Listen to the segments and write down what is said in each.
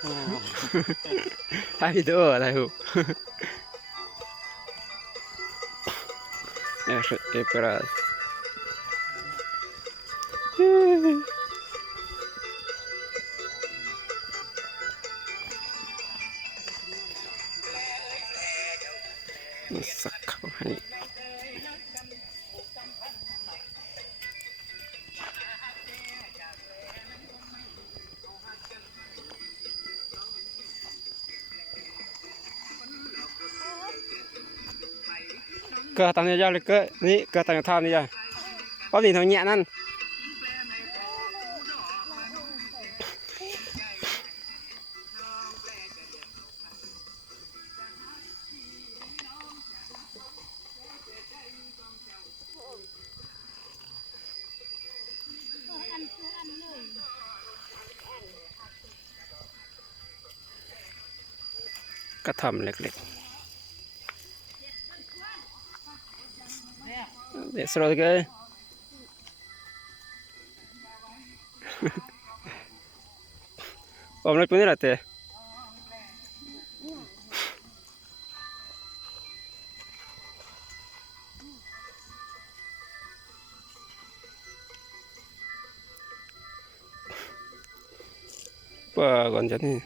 ถ่ายวิดีโออะไรหูเนี่ยเก็บกระดาษสักเขาให้cơ tăng raเลยcơนี่cơ tăng tham đi ra có gì thôi nhẹนั่นก็ทำเล็กๆเดี๋ยวสโลว์กันผมเลยปุ่นนี่แหละเต้ป่ะก่อนจะนี่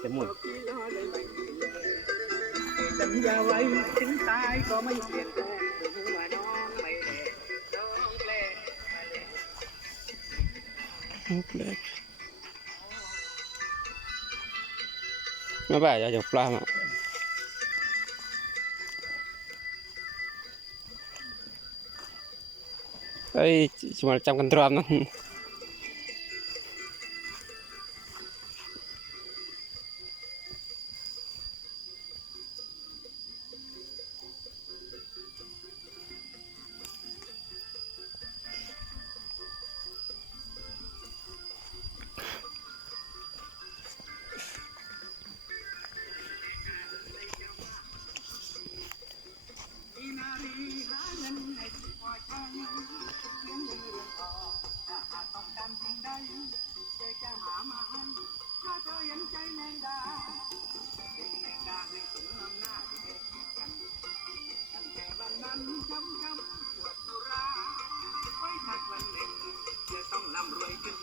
เต็มหมดสัญญาไว้ถึงตายก็ไม่เปลี่ยนตัวว่าน้องไม่แน่น้องแปลกมาบ่ายจะจับปลามาเฮ้ยcuma jam kenteramนั่นช้ำปวดสุราไว้สักวันหนึ่งจะต้องร่ำรวยขึ้น